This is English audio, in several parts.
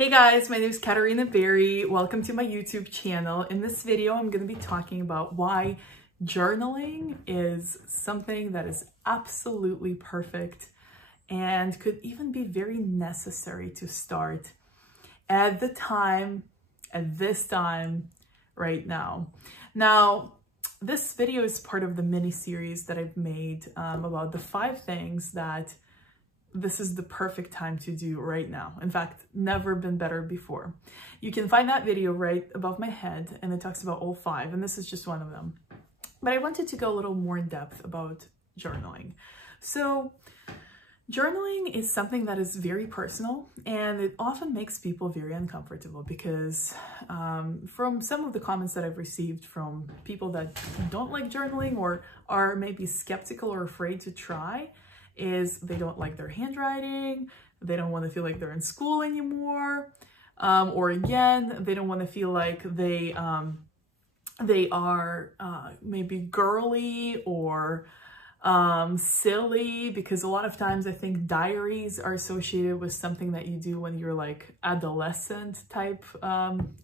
Hey guys, my name is Katarina Berry. Welcome to my YouTube channel. In this video, I'm going to be talking about why journaling is something that is absolutely perfect and could even be very necessary to start at this time, right now. Now, this video is part of the mini series that I've made about the 5 things that this is the perfect time to do right now. In fact, never been better before. You can find that video right above my head, and it talks about all 5, and this is just one of them. But I wanted to go a little more in depth about journaling. So journaling is something that is very personal, and it often makes people very uncomfortable because from some of the comments that I've received from people that don't like journaling or are maybe skeptical or afraid to try, is they don't like their handwriting, they don't want to feel like they're in school anymore, or again, they don't want to feel like they are maybe girly or silly, because a lot of times I think diaries are associated with something that you do when you're like adolescent type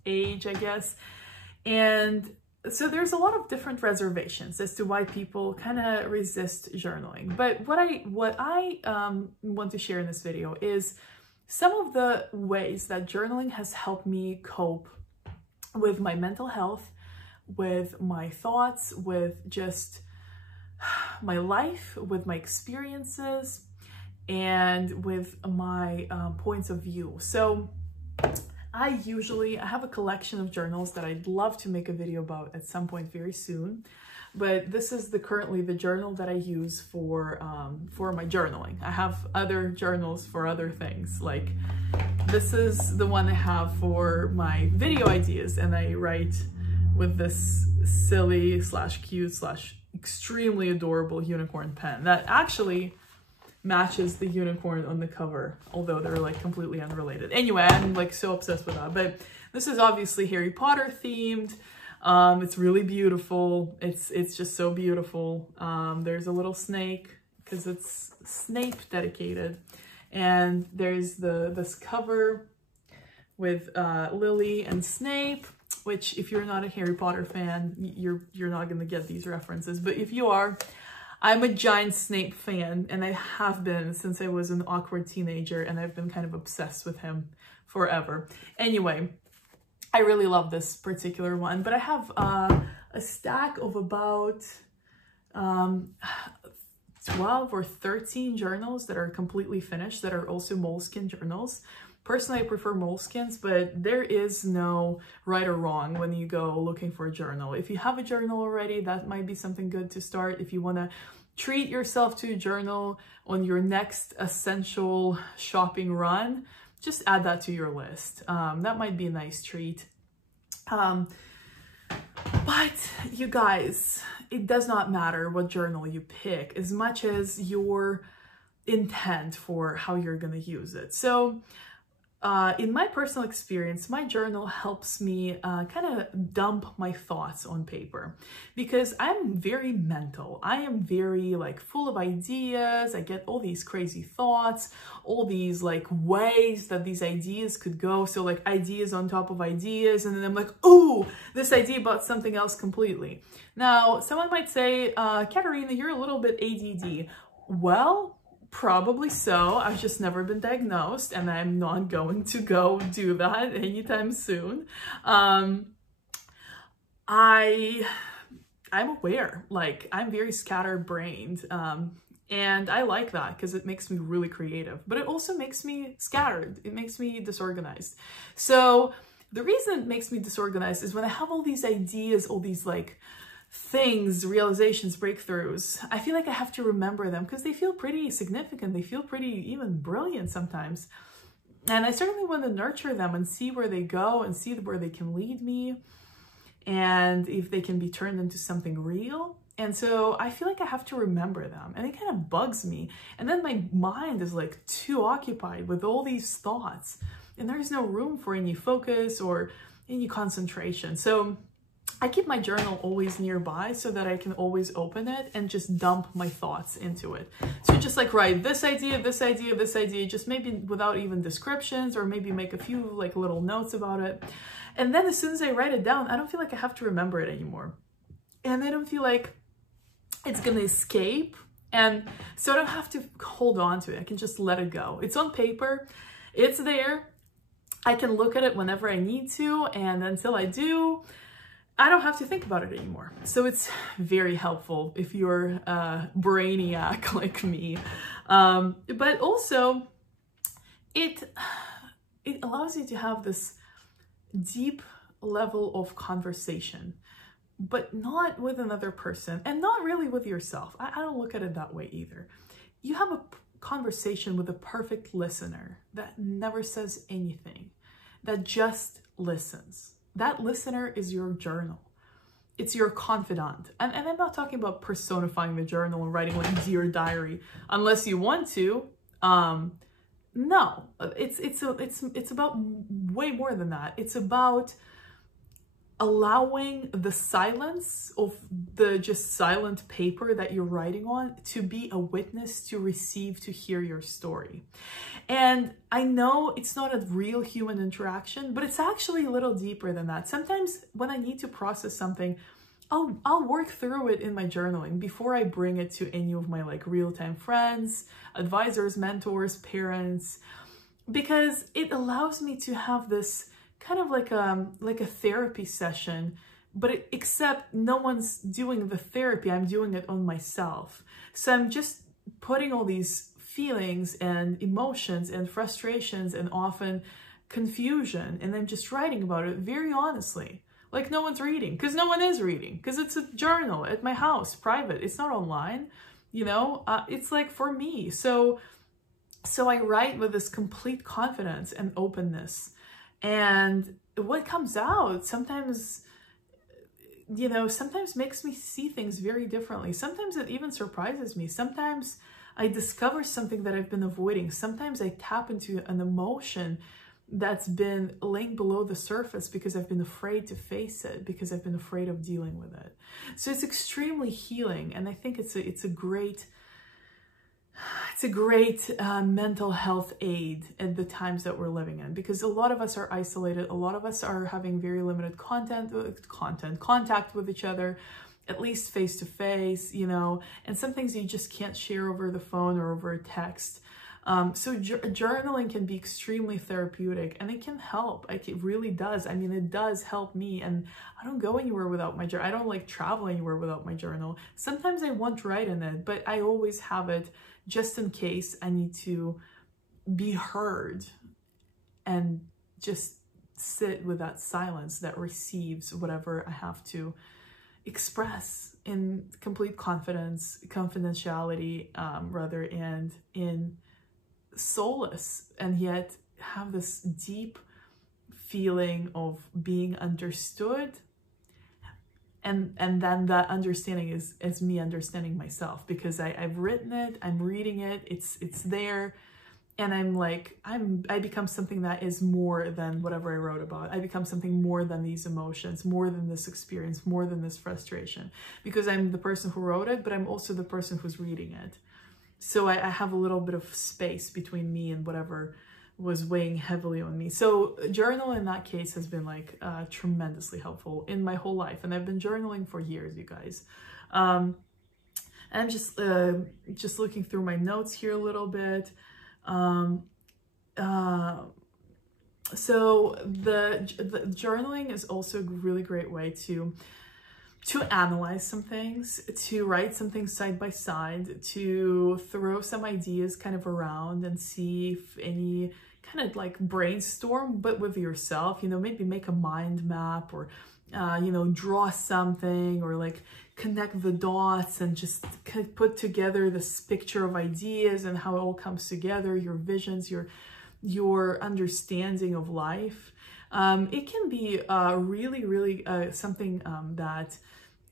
age, I guess. And so there's a lot of different reservations as to why people kind of resist journaling. But what I want to share in this video is some of the ways that journaling has helped me cope with my mental health, with my thoughts, with just my life, with my experiences, and with my points of view. So I have a collection of journals that I'd love to make a video about at some point very soon, but this is currently the journal that I use for my journaling. I have other journals for other things, like this is the one I have for my video ideas, and I write with this silly / cute / extremely adorable unicorn pen that actually matches the unicorn on the cover, although they're like completely unrelated. Anyway, I'm like so obsessed with that. But this is obviously Harry Potter themed. It's really beautiful. It's just so beautiful. There's a little snake because it's Snape dedicated, and there's this cover with Lily and Snape, which if you're not a Harry Potter fan, you're not gonna get these references. But if you are, I'm a giant Snape fan, and I have been since I was an awkward teenager, and I've been kind of obsessed with him forever. Anyway, I really love this particular one, but I have a stack of about 12 or 13 journals that are completely finished, that are also Moleskine journals. Personally, I prefer Moleskines, but there is no right or wrong when you go looking for a journal. If you have a journal already, that might be something good to start. If you want to treat yourself to a journal on your next essential shopping run, just add that to your list. That might be a nice treat. But you guys, it does not matter what journal you pick as much as your intent for how you're going to use it. So in my personal experience, my journal helps me kind of dump my thoughts on paper, because I'm very mental. I am very like full of ideas. I get all these crazy thoughts, all these like ways that these ideas could go. So like ideas on top of ideas. And then I'm like, oh, this idea about something else completely. Now, someone might say, Katarina, you're a little bit ADD. Well, probably so. I've just never been diagnosed, and I'm not going to go do that anytime soon. I'm aware, like I'm very scatterbrained, and I like that because it makes me really creative, but it also makes me scattered. It makes me disorganized. So the reason it makes me disorganized is when I have all these ideas, all these like things, realizations, breakthroughs, I feel like I have to remember them because they feel pretty significant. They feel pretty even brilliant sometimes. And I certainly want to nurture them and see where they go and see where they can lead me and if they can be turned into something real. And so I feel like I have to remember them, and it kind of bugs me. And then my mind is like too occupied with all these thoughts, and there's no room for any focus or any concentration. So I keep my journal always nearby so that I can always open it and just dump my thoughts into it. So just like write this idea, this idea, this idea, just maybe without even descriptions, or maybe make a few like little notes about it. And then as soon as I write it down, I don't feel like I have to remember it anymore. And I don't feel like it's gonna escape. And so I don't have to hold on to it. I can just let it go. It's on paper, it's there. I can look at it whenever I need to, and until I do, I don't have to think about it anymore. So it's very helpful if you're a brainiac like me. But also, it allows you to have this deep level of conversation, but not with another person and not really with yourself. I don't look at it that way either. You have a conversation with a perfect listener that never says anything, that just listens. That listener is your journal. It's your confidant. And I'm not talking about personifying the journal and writing like Dear Diary, unless you want to. No, it's about way more than that. It's about allowing the silence of the just silent paper that you're writing on to be a witness, to receive, to hear your story. And I know it's not a real human interaction, but it's actually a little deeper than that. Sometimes when I need to process something, I'll work through it in my journaling before I bring it to any of my like real-time friends, advisors, mentors, parents, because it allows me to have this kind of like a therapy session, but except no one's doing the therapy, I'm doing it on myself. So I'm just putting all these feelings and emotions and frustrations and often confusion, and I'm just writing about it very honestly. Like no one's reading, because no one is reading, because it's a journal at my house, private. It's not online, you know, it's like for me. So I write with this complete confidence and openness. And what comes out sometimes, you know, sometimes makes me see things very differently. Sometimes it even surprises me. Sometimes I discover something that I've been avoiding. Sometimes I tap into an emotion that's been laying below the surface because I've been afraid to face it, because I've been afraid of dealing with it. So it's extremely healing. And I think it's a great mental health aid at the times that we're living in, because a lot of us are isolated. A lot of us are having very limited contact with each other, at least face to face, you know, and some things you just can't share over the phone or over text. So journaling can be extremely therapeutic, and it can help. It really does. I mean, it does help me, and I don't go anywhere without my journal. I don't like travel anywhere without my journal. Sometimes I won't write in it, but I always have it just in case I need to be heard and just sit with that silence that receives whatever I have to express in complete confidentiality, rather, and in solace, and yet have this deep feeling of being understood. And then that understanding is me understanding myself, because I've written it, I'm reading it, it's there, and I become something that is more than whatever I wrote about. I become something more than these emotions, more than this experience, more than this frustration, because I'm the person who wrote it, but I'm also the person who's reading it. So I have a little bit of space between me and whatever was weighing heavily on me. So journal in that case has been like tremendously helpful in my whole life. And I've been journaling for years, you guys. And I'm just looking through my notes here a little bit. So the journaling is also a really great way to analyze some things, to write some things side by side, to throw some ideas kind of around and see if any kind of like brainstorm, but with yourself, you know, maybe make a mind map, or, you know, draw something, or like connect the dots and just kind of put together this picture of ideas and how it all comes together, your visions, your understanding of life. It can be really something that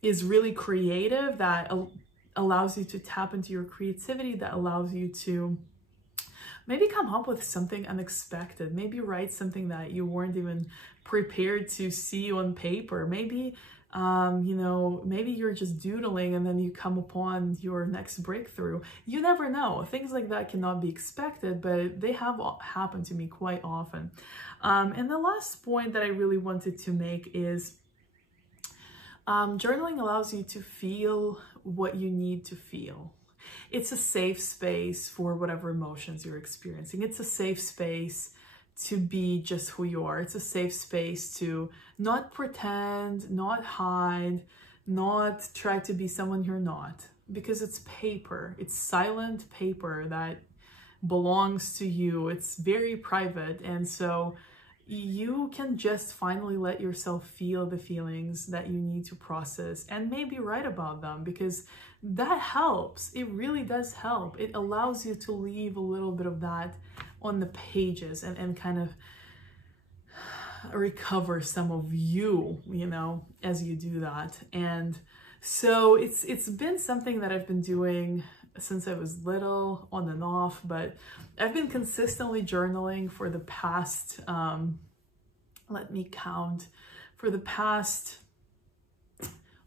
is really creative, that allows you to tap into your creativity, that allows you to maybe come up with something unexpected, maybe write something that you weren't even prepared to see on paper, maybe You know, maybe you're just doodling and then you come upon your next breakthrough. You never know. Things like that cannot be expected, but they have happened to me quite often. And the last point that I really wanted to make is journaling allows you to feel what you need to feel. It's a safe space for whatever emotions you're experiencing. It's a safe space to be just who you are. It's a safe space to not pretend, not hide, not try to be someone you're not, because it's paper. It's silent paper that belongs to you. It's very private. And so you can just finally let yourself feel the feelings that you need to process and maybe write about them, because that helps. It really does help. It allows you to leave a little bit of that on the pages and kind of recover some of you, you know, as you do that. And so it's been something that I've been doing since I was little, on and off, but I've been consistently journaling for the past, let me count, for the past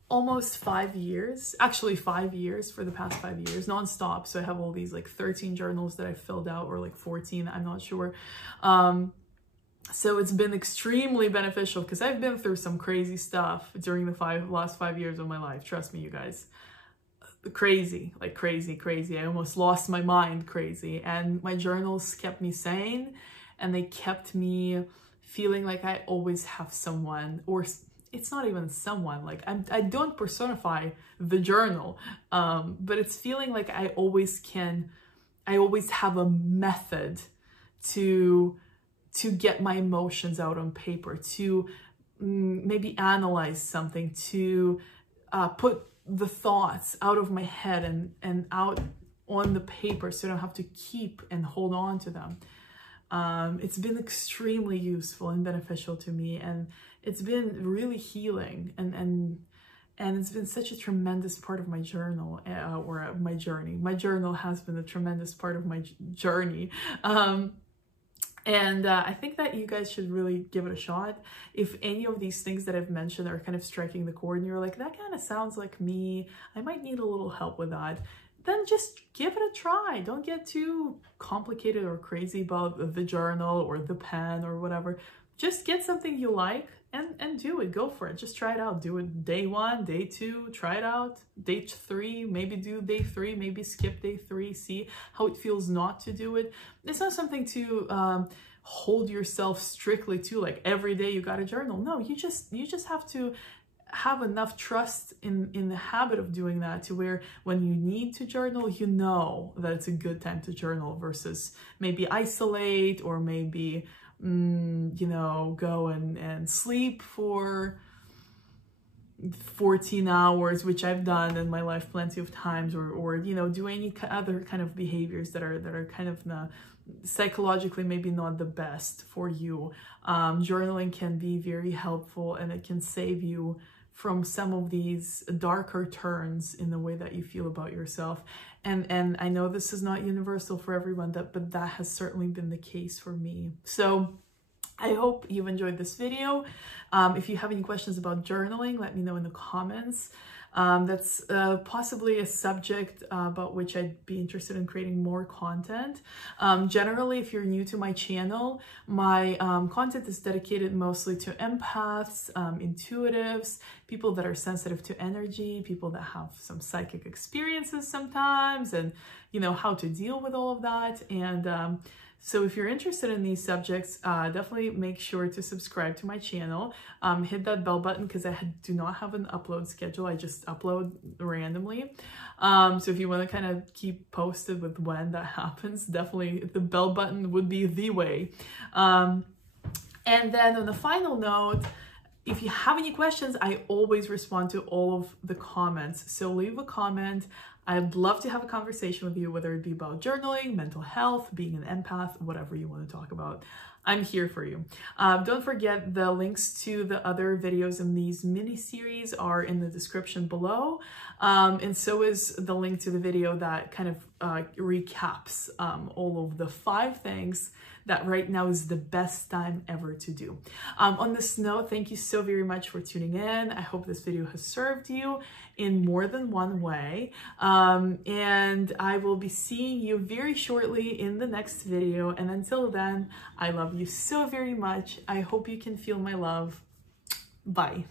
almost 5 years, actually 5 years, for the past 5 years, nonstop. So I have all these like 13 journals that I filled out, or like 14, I'm not sure. So it's been extremely beneficial because I've been through some crazy stuff during the last 5 years of my life. Trust me, you guys. Crazy, like crazy. I almost lost my mind crazy. And my journals kept me sane, and they kept me feeling like I always have someone, or it's not even someone, like I don't personify the journal, but it's feeling like I always have a method to get my emotions out on paper, to maybe analyze something, to put the thoughts out of my head and out on the paper, so I don't have to keep and hold on to them. It's been extremely useful and beneficial to me, and it's been really healing, and it's been such a tremendous part of my journal, or my journey. My journal has been a tremendous part of my journey. And I think that you guys should really give it a shot. If any of these things that I've mentioned are kind of striking the chord and you're like, that kind of sounds like me, I might need a little help with that, then just give it a try. Don't get too complicated or crazy about the journal or the pen or whatever. Just get something you like and do it. Go for it. Just try it out. Do it day 1, day 2, try it out. Day 3, maybe do day 3, maybe skip day 3, see how it feels not to do it. It's not something to hold yourself strictly to, like every day you got to journal. No, you just have to have enough trust in the habit of doing that, to where when you need to journal, you know that it's a good time to journal, versus maybe isolate, or maybe you know, go and sleep for 14 hours, which I've done in my life plenty of times, or you know, do any other kind of behaviors that are kind of psychologically maybe not the best for you. Journaling can be very helpful, and it can save you from some of these darker turns in the way that you feel about yourself. And I know this is not universal for everyone, but that has certainly been the case for me. So I hope you've enjoyed this video. If you have any questions about journaling, let me know in the comments. That's possibly a subject about which I'd be interested in creating more content. Generally, if you're new to my channel, my content is dedicated mostly to empaths, intuitives, people that are sensitive to energy, people that have some psychic experiences sometimes, and you know, how to deal with all of that. And so if you're interested in these subjects, definitely make sure to subscribe to my channel. Hit that bell button, because I do not have an upload schedule. I just upload randomly. So if you want to kind of keep posted with when that happens, definitely the bell button would be the way. And then on the final note, if you have any questions, I always respond to all of the comments. So leave a comment. I'd love to have a conversation with you, whether it be about journaling, mental health, being an empath, whatever you want to talk about. I'm here for you. Don't forget, the links to the other videos in these mini-series are in the description below. And so is the link to the video that kind of recaps all of the 5 things that right now is the best time ever to do. On this note, thank you so very much for tuning in. I hope this video has served you in more than one way. And I will be seeing you very shortly in the next video. And until then, I love you so very much. I hope you can feel my love. Bye.